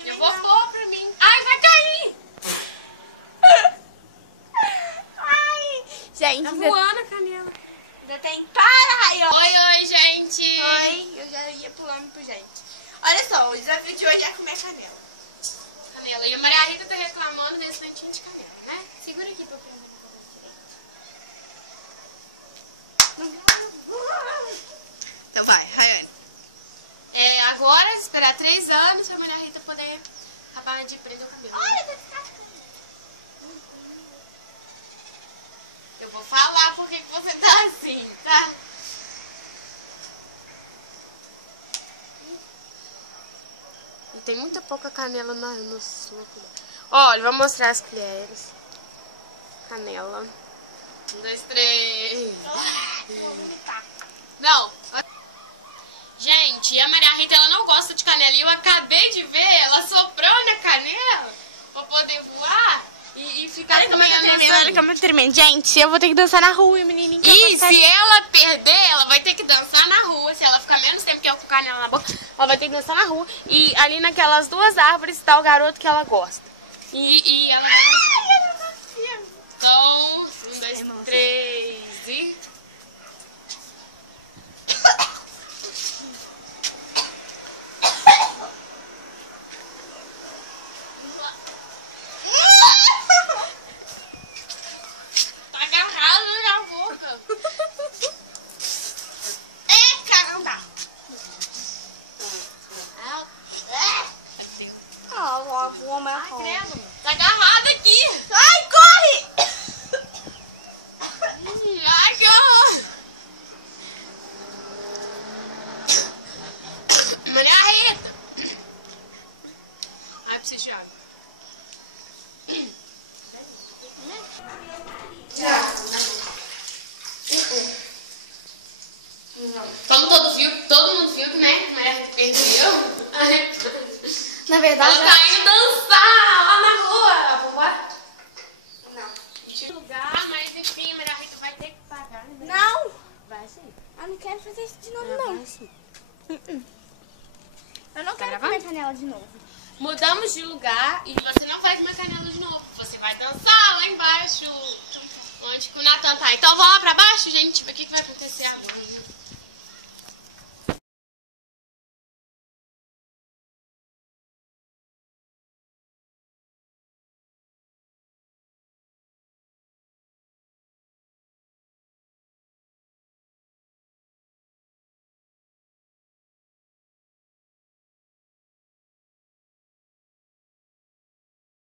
não Eu vem vou não. pôr pra mim. Ai, vai cair! Ai, gente, Tá voando a canela. ainda tem... Para, Raio! Oi, gente! Oi, eu já ia pulando pro gente. Olha só, o desafio de hoje é comer canela. Canela. E a Maria Rita tá reclamando desse dentinho de canela, né? Segura aqui pra eu Então vai, Rayane. agora, esperar 3 anos pra Maria Rita poder acabar de prender o cabelo. Olha, tá descascando. Eu vou falar por que você tá assim, tá? E tem muita pouca canela no suco. Olha, vou mostrar as colheres. Canela. 1, 2, 3. Vou vomitar. Não. Gente, a Maria Rita, ela não gosta de canela. E eu acabei de ver ela soprando a canela pra poder voar e ficar Olha como eu tô comendo tremendo, assim. olha como eu tô tremendo. Gente, eu vou ter que dançar na rua e o menininho quer E dançar. se ela perder, ela vai ter que dançar na rua. Se ela ficar menos tempo que eu com canela na boca, ela vai ter que dançar na rua. E ali naquelas 2 árvores tá o garoto que ela gosta. E ela vai... Ai, eu não consigo. Então, 1, 2, 3 e... Tá agarrado na boca. Eca, não dá. Ah, logo, o homem é Ai, ruim. credo. Tá agarrado aqui. Ai, corre! Ai, que horror. Maria Rita. Ai, preciso de água. Como todo mundo viu que, né? Maria Rita perdeu. Na verdade, Ela tá indo dançar lá na rua. Vambora? não. Lugar, mas enfim, a Maria Rita vai ter que pagar, né? Não, Vai sim. eu não quero fazer isso de novo, não. Vai sim. Eu não quero Gravando? comer canela de novo. Mudamos de lugar e você não vai comer canela de novo. Você vai dançar lá embaixo, onde que o Natan tá. Então vamos lá pra baixo, gente, ver o que vai acontecer agora.